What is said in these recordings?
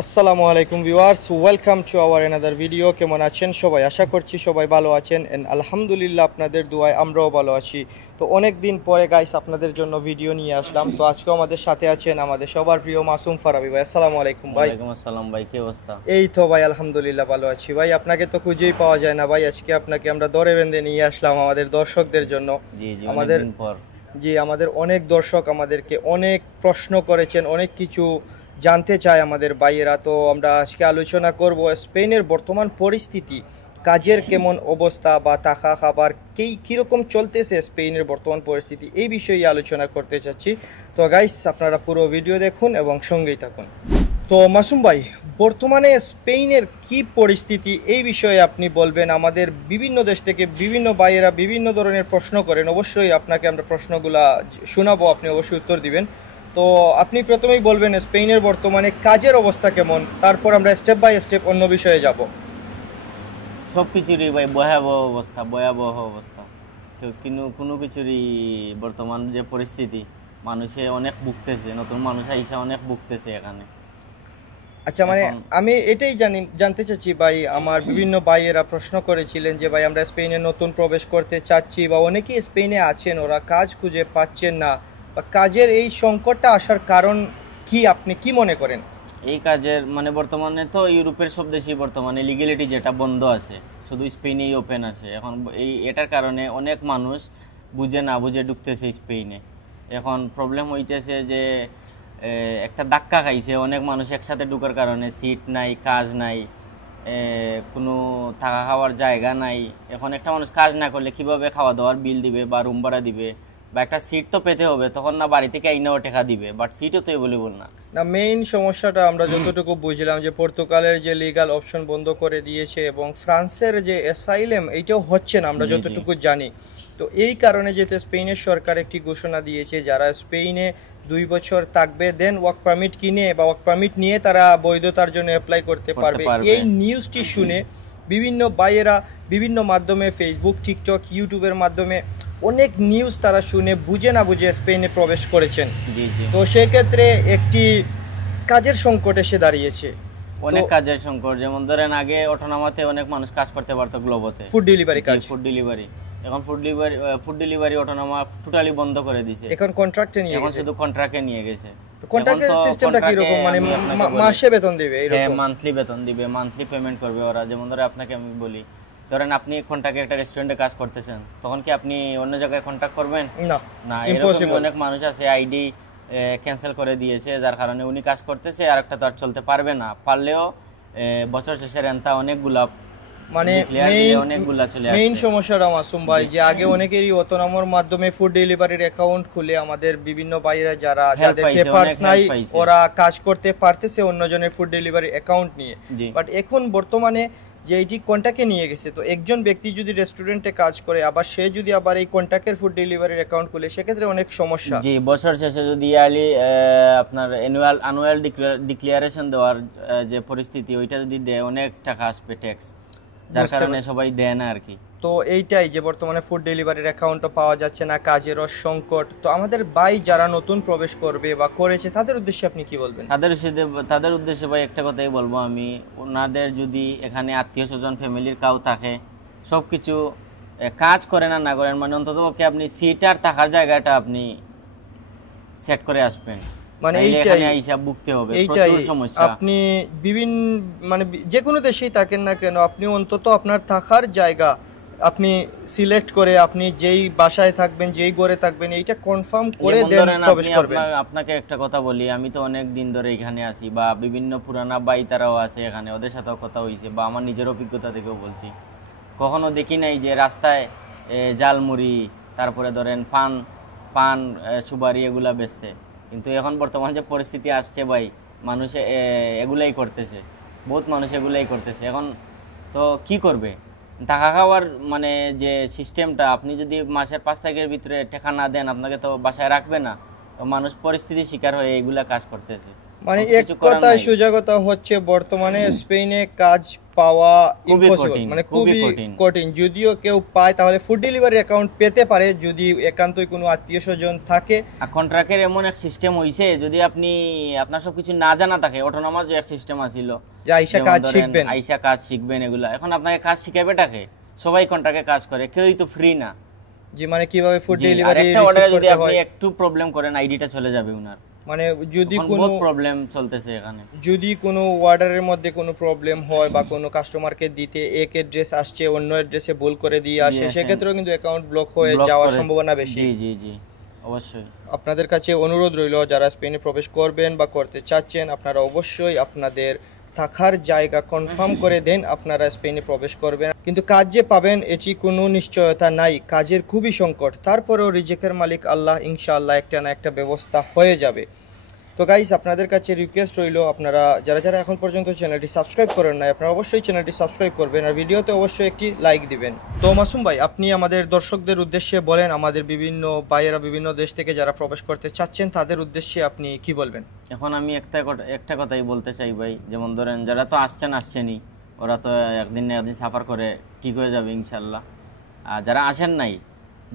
আসসালামু আলাইকুম viewers, welcome to our another video. কেমন আছেন সবাই? আশা করছি সবাই ভালো আছেন এন্ড আলহামদুলিল্লাহ আপনাদের দোয়ায় আমরাও ভালো আছি। তো অনেক দিন পরে গাইস আপনাদের জন্য ভিডিও নিয়ে আসলাম। তো আজকেও আমাদের সাথে আছেন আমাদের সবার প্রিয় মাসুম ফারাবি ভাই। আসসালামু আলাইকুম ভাই। ওয়ালাইকুম আসসালাম ভাই, কি অবস্থা? এই তো ভাই আলহামদুলিল্লাহ ভালো আছি ভাই। আপনাকে তো খুঁজেই পাওয়া যায় না ভাই, আজকে আপনাকে আমরা ধরে বেঁধে নিয়ে আসলাম আমাদের দর্শকদের জন্য। জি জি, আমাদের অনেকদিন পর। আমাদের অনেক দর্শক আমাদেরকে অনেক প্রশ্ন করেছেন, অনেক কিছু জানতে চায় আমাদের ভাইয়েরা। তো আমরা আজকে আলোচনা করব স্পেনের বর্তমান পরিস্থিতি, কাজের কেমন অবস্থা বা থাকা খাবার কীরকম চলতেছে স্পেনের বর্তমান পরিস্থিতি, এই বিষয়ে আলোচনা করতে চাচ্ছি। তো গাইস আপনারা পুরো ভিডিও দেখুন এবং সঙ্গেই থাকুন। তো মাসুম ভাই, বর্তমানে স্পেনের কি পরিস্থিতি এই বিষয়ে আপনি বলবেন। আমাদের বিভিন্ন দেশ থেকে বিভিন্ন ভাইয়েরা বিভিন্ন ধরনের প্রশ্ন করেন, অবশ্যই আপনাকে আমরা প্রশ্নগুলা শোনাবো, আপনি অবশ্যই উত্তর দিবেন। তো আপনি প্রথমেই বলবেন স্পেনের বর্তমানে কাজের অবস্থা কেমন, তারপর আমরা স্টেপ বাই স্টেপ অন্য বিষয়ে যাব। সব কিছুরই ভাই ভয়াবহ অবস্থা, ভয়াবহ অবস্থা। তো কিন্তু কোনো কিছুরই বর্তমান যে পরিস্থিতি, মানুষে অনেক ভুগতেছে, নতুন মানুষ আইসা অনেক ভুগতেছে এখানে আচ্ছা, মানে এখন। আমি এটাই জানতে চাচ্ছি ভাই, আমার বিভিন্ন ভাইয়েরা প্রশ্ন করেছিলেন যে ভাই আমরা স্পেনে নতুন প্রবেশ করতে চাচ্ছি, বা অনেকেই স্পেনে আছেন ওরা কাজ খুঁজে পাচ্ছেন না, বা কাজের এই সংকটটা আসার কারণ কি, আপনি কি মনে করেন? এই কাজের মানে বর্তমানে তো ইউরোপের সব দেশেই বর্তমানে লিগ্যালিটি যেটা বন্ধ আছে, শুধু স্পেনেই ওপেন আছে এখন। এটার কারণে অনেক মানুষ বুঝে না বুঝে ঢুকতেছে স্পেনে। এখন প্রবলেম হইতেছে যে একটা ধাক্কা খাইছে অনেক মানুষ একসাথে ঢুকার কারণে, সিট নাই, কাজ নাই, কোনো থাকা খাওয়ার জায়গা নাই। এখন একটা মানুষ কাজ না করলে কিভাবে খাওয়া দাওয়ার বিল দিবে বা রুম ভাড়া দিবে, বা একটা সিট তো পেতে হবে, তখন না বাড়ি থেকে আইনাও টাকা দিবে, বাট সিটও তো অ্যাভেলেবল না। না, মেইন সমস্যাটা আমরা যতটুকু বুঝলাম যে পর্তুগালের যে লিগ্যাল অপশন বন্ধ করে দিয়েছে এবং ফ্রান্সের যে অ্যাসাইলেম এইটাও হচ্ছে না আমরা জি জি যতটুকু জানি। তো এই কারণে যেহেতু স্পেনের সরকার একটি ঘোষণা দিয়েছে যারা স্পেনে 2 বছর থাকবে দেন ওয়ার্ক পারমিট কিনে বা ওয়ার্ক পারমিট নিয়ে তারা বৈধতার জন্য অ্যাপ্লাই করতে করতে পারবে। পারবে। এই নিউজটি শুনে বিভিন্ন ভাইয়েরা বিভিন্ন মাধ্যমে ফেসবুক, টিকটক, ইউটিউবের মাধ্যমে অনেক নিউজ তারা শুনে বুঝে না বুঝে স্পেনে প্রবেশ করেছেন। জি জি, তো সেক্ষেত্রে একটি কাজের সংকট এসে দাঁড়িয়েছে। তো অনেক কাজের সংকট। যেমন ধরেন আগে ওঠানামাতে অনেক মানুষ কাজ করতে পারতো গ্লোবোতে। ফুড ডেলিভারি জি, কাজ ফুড ডেলিভারি। এখন ফুড ডেলিভারি ওঠানামা টোটালি বন্ধ করে দিছে। এখন কন্ট্রাক্টে নিয়ে এখন গেছে। শুধু কন্ট্রাক্টে নিয়ে গেছে। তো এখন কন্ট্রাক্টের তো সিস্টেমটা কি কন্ট্রাক্টে রকম, মানে আমি আপনাকে বলি, মাসে বেতন দিবে হ্যাঁ এরকম? মান্থলি বেতন দিবে, মান্থলি পেমেন্ট করবে ওরা। যেমন ধরে আপনাকে আমি বলি, ধরেন আপনি কন্ট্রাক্টে একটা রেস্টুরেন্টে কাজ করতেছেন, তখন কি আপনি অন্য জায়গায় কন্ট্রাক্ট করবেন? না, না। এরকমই ইম্পসিবল। অনেক মানুষ আছে আইডি ক্যান্সেল করে দিয়েছে, যার কারণে উনি কাজ করতেছে আর একটা তো আর চলতে পারবে না। পারলেও বছর শেষে রেন্তা অনেকগুলা মানে ডিক্লেয়ার দিলে মেইন অনেকগুলা চলে মেইন আসবে। সমস্যাটা মাসুম ভাই, জি, যে আগে অনেকেরই অতনামর মাধ্যমে ফুড ডেলিভারির অ্যাকাউন্ট খুলে আমাদের বিভিন্ন ভাইয়েরা হেল্প যাদের পাইছে, পেপারস অনেক নাই হেল্প পাইছে। ওরা কাজ করতে পারতেছে অন্যজনের ফুড ডেলিভারি অ্যাকাউন্ট নিয়ে। জি বাট এখন বর্তমানে যে এইটি কন্টাক্টে নিয়ে গেছে, তো একজন ব্যক্তি যদি রেস্টুরেন্টে কাজ করে আবার সে যদি আবার এই কন্টাক্টের ফুড ডেলিভারির অ্যাকাউন্ট খুলে, সেক্ষেত্রে অনেক সমস্যা। জি, বছর শেষে যদি ইয়ারলি আপনার অ্যানুয়াল ডিক্লিয়ারেশন দেওয়ার যে পরিস্থিতি, ওইটা যদি দেয় অনেক টাকা আসবে ট্যাক্স, যার বুঝতে কারণে পারছি। সবাই দেয় না আর কি। তো এইটাই যে বর্তমানে ফুড ডেলিভারির অ্যাকাউন্টও পাওয়া যাচ্ছে না, কাজেরও সংকট। তো আমাদের ভাই যারা নতুন প্রবেশ করবে বা করেছে তাদের উদ্দেশ্যে আপনি কি বলবেন? তাদের উদ্দেশ্যে ভাই একটা কথাই বলবো আমি, ওনাদের যদি এখানে আত্মীয় স্বজন ফ্যামিলির কাউ থাকে, সব কিছু কাজ করেন আর না করেন, মানে অন্তত পক্ষে আপনি সিট আর থাকার জায়গাটা আপনি সেট করে আসবেন, মানে নাইলে এইটাই এখানে আইসা ভুগতে হবে এইটাই প্রচুর সমস্যা। আপনি বিভিন্ন মানে যে কোনো দেশেই থাকেন না কেন, আপনি অন্তত আপনার থাকার জায়গা আপনি সিলেক্ট করে আপনি যেই বাসায় থাকবেন, যেই ঘরে থাকবেন, এইটা কনফার্ম করে যেমন দেন ধরেন প্রবেশ আপনি করবেন। আপনাকে একটা কথা বলি, আমি তো অনেক দিন ধরে এখানে আছি, বা বিভিন্ন পুরানা বাই তারাও আছে এখানে, ওদের সাথেও কথা হয়েছে, বা আমার নিজের অভিজ্ঞতা থেকেও বলছি, কখনো দেখি নাই যে রাস্তায় জালমুড়ি, তারপরে ধরেন পান পান সুপারি এগুলা বেচতে। কিন্তু এখন বর্তমান যে পরিস্থিতি আসছে ভাই, মানুষে এগুলাই করতেছে, বহুত মানুষ এগুলাই করতেছে এখন। তো কি করবে? টাকা খাওয়ার মানে যে সিস্টেমটা, আপনি যদি মাসের 5 তারিখের ভিতরে টাকা না দেন, আপনাকে তো বাসায় রাখবে না। তো মানুষ পরিস্থিতির শিকার হয়ে এগুলা কাজ করতেছে। মানে এক কিছু করার কথায় নাই। সোজা কথা হচ্ছে বর্তমানে স্পেনে কাজ পাওয়া খুবই ইম্পসিবল, কঠিন, মানে খুবই খুবই কঠিন। কঠিন। যদিও কেউ পায় তাহলে ফুড ডেলিভারি অ্যাকাউন্ট পেতে পারে যদি একান্তই কোনো আত্মীয় স্বজন থাকে। আর কন্ট্রাক্টের এমন এক সিস্টেম হইছে, যদি আপনি আপনার সবকিছু না জানা থাকে, অটোনমাস এক সিস্টেম আছিল, যে আইসা যেমন কাজ ধরেন শিখবেন, আইসা কাজ শিখবেন এগুলা। এখন আপনাকে কাজ শিখাবে টাকে, সবাই কন্ট্রাক্টে কাজ করে, কেউই তো ফ্রি না। যে মানে কিভাবে ফুড জি, আর ডেলিভারি একটা রিসিভ অর্ডারে যদি করতে আপনি হয়। একটু প্রবলেম করেন, আইডিটা চলে যাবে উনার। মানে যদি এখন কোনো বহুত প্রবলেম চলতেছে এখানে। যদি কোনো অর্ডারের মধ্যে কোনো প্রবলেম হয় বা কোনো কাস্টমারকে দিতে এক অ্যাড্রেস আসছে অন্য অ্যাড্রেসে ভুল করে দিয়ে আসে, দিয়ে আসেন। সেক্ষেত্রেও কিন্তু অ্যাকাউন্ট ব্লক হয়ে ব্লক যাওয়ার করে। সম্ভাবনা বেশি। জি জি জি, অবশ্যই। আপনাদের কাছে অনুরোধ রইল, যারা স্পেনে প্রবেশ করবেন বা করতে চাচ্ছেন, আপনারা অবশ্যই আপনাদের থাকার জায়গা কনফার্ম করে দেন, আপনারা স্পেনে প্রবেশ করবেন। কিন্তু কাজ যে পাবেন এটি কোনো নিশ্চয়তা নাই, কাজের খুবই সংকট। তারপরেও রিজিকের মালিক আল্লাহ, ইনশাআল্লাহ একটা না একটা ব্যবস্থা হয়ে যাবে। তো গাইস, আপনাদের কাছে রিকোয়েস্ট রইল, আপনারা যারা যারা এখন পর্যন্ত চ্যানেলটি সাবস্ক্রাইব করেন নাই, আপনারা অবশ্যই চ্যানেলটি সাবস্ক্রাইব করবেন আর ভিডিওতে অবশ্যই একটি লাইক দিবেন। তো মাসুম ভাই, আপনি আমাদের দর্শকদের উদ্দেশ্যে বলেন, আমাদের বিভিন্ন ভাইয়েরা বিভিন্ন দেশ থেকে যারা প্রবেশ করতে চাচ্ছেন তাদের উদ্দেশ্যে আপনি কি বলবেন? এখন আমি একটা কথাই বলতে চাই ভাই, যেমন ধরেন যারা তো আসছেনই, ওরা তো একদিন না একদিন সাফার করে ঠিক হয়ে যাবে ইনশাল্লাহ। আর যারা আসেন নাই,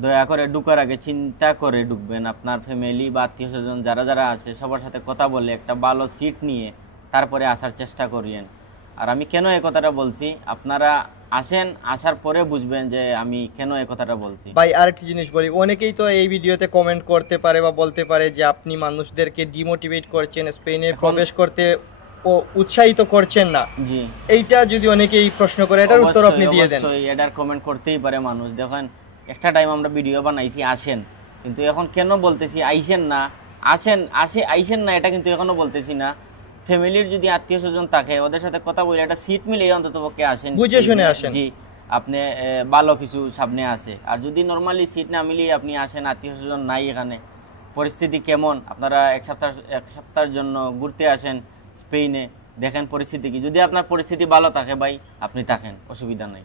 দয়া করে ঢুকার আগে চিন্তা করে ঢুকবেন। আপনার ফ্যামিলি বা আত্মীয় স্বজন যারা যারা আছে সবার সাথে কথা বলে একটা ভালো সিট নিয়ে তারপরে আসার চেষ্টা করিয়েন। আর আমি কেন এই কথাটা বলছি, আপনারা আসেন, আসার পরে বুঝবেন যে আমি কেন এই কথাটা বলছি। ভাই আরেকটি জিনিস বলি, অনেকেই তো এই ভিডিওতে কমেন্ট করতে পারে বা বলতে পারে যে আপনি মানুষদেরকে ডিমোটিভেট করছেন, স্পেনে প্রবেশ করতে ও উৎসাহিত করছেন না। জি, এইটা যদি অনেকেই প্রশ্ন করে, এটার উত্তর আপনি দিয়ে দেন। অবশ্যই এটার কমেন্ট করতেই পারে মানুষ। দেখেন, একটা টাইম আমরা ভিডিও বানাইছি আসেন, কিন্তু এখন কেন বলতেছি আইসেন না, আইসেন না, এটা কিন্তু এখনো বলতেছি না। ফ্যামিলির যদি আত্মীয় স্বজন থাকে, ওদের সাথে কথা বলে একটা সিট মিলে অন্তত পক্ষে আসেন, বুঝে শুনে আসেন। জি, আপনি ভালো কিছু সামনে আছে। আর যদি নর্মালি সিট না মিলিয়ে আপনি আসেন, আত্মীয় স্বজন নাই এখানে, পরিস্থিতি কেমন, আপনারা এক সপ্তাহের জন্য ঘুরতে আসেন স্পেনে, দেখেন পরিস্থিতি কি। যদি আপনার পরিস্থিতি ভালো থাকে ভাই, আপনি থাকেন, অসুবিধা নেই।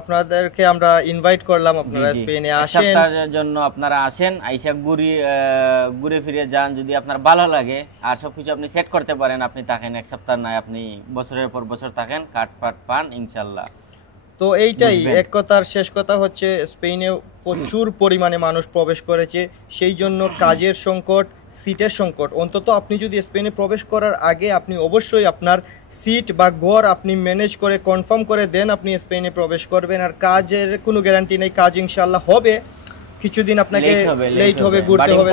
আপনাদেরকে আমরা ইনভাইট করলাম, জি আপনারা জি, স্পেনে এক আসেন। সপ্তাহের জন্য আপনারা আসেন, আইসা ঘুরে ফিরে যান। যদি আপনার ভালো লাগে আর সবকিছু আপনি সেট করতে পারেন, আপনি থাকেন এক সপ্তাহ, নয় আপনি বছরের পর বছর থাকেন, কাট পাট পান ইনশাল্লাহ। তো এইটাই বুঝবেন। এক কথার শেষ কথা হচ্ছে, স্পেনে প্রচুর পরিমাণে মানুষ প্রবেশ করেছে, সেই জন্য কাজের সংকট, সিটের সংকট। অন্তত আপনি যদি স্পেনে প্রবেশ করার আগে আপনি অবশ্যই আপনার সিট বা ঘর আপনি ম্যানেজ করে কনফার্ম করে দেন আপনি স্পেনে প্রবেশ করবেন। আর কাজের কোনো গ্যারান্টি নেই, কাজ ইনশাআল্লাহ হবে, কিছুদিন আপনাকে লেট হবে, ঘুরতে হবে।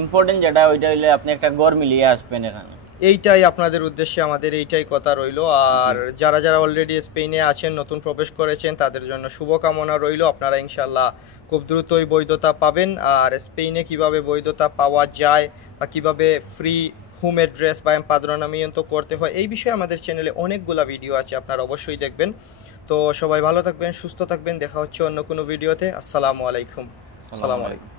ইম্পর্টেন্ট যেটা ওইটা হইলে আপনি একটা ঘর মিলিয়ে আসবেন এখানে। এইটাই আপনাদের উদ্দেশ্যে আমাদের এইটাই কথা রইলো। আর যারা যারা অলরেডি স্পেনে আছেন, নতুন প্রবেশ করেছেন, তাদের জন্য শুভকামনা রইলো। আপনারা ইনশাল্লাহ খুব দ্রুতই বৈধতা পাবেন। আর স্পেনে কিভাবে বৈধতা পাওয়া যায় বা কিভাবে ফ্রি হোম অ্যাড্রেস বা এমপাদ্রনামিento করতে হয়, এই বিষয়ে আমাদের চ্যানেলে অনেকগুলা ভিডিও আছে, আপনারা অবশ্যই দেখবেন। তো সবাই ভালো থাকবেন, সুস্থ থাকবেন, দেখা হচ্ছে অন্য কোনো ভিডিওতে। আসসালামু আলাইকুম। আসসালামু আলাইকুম।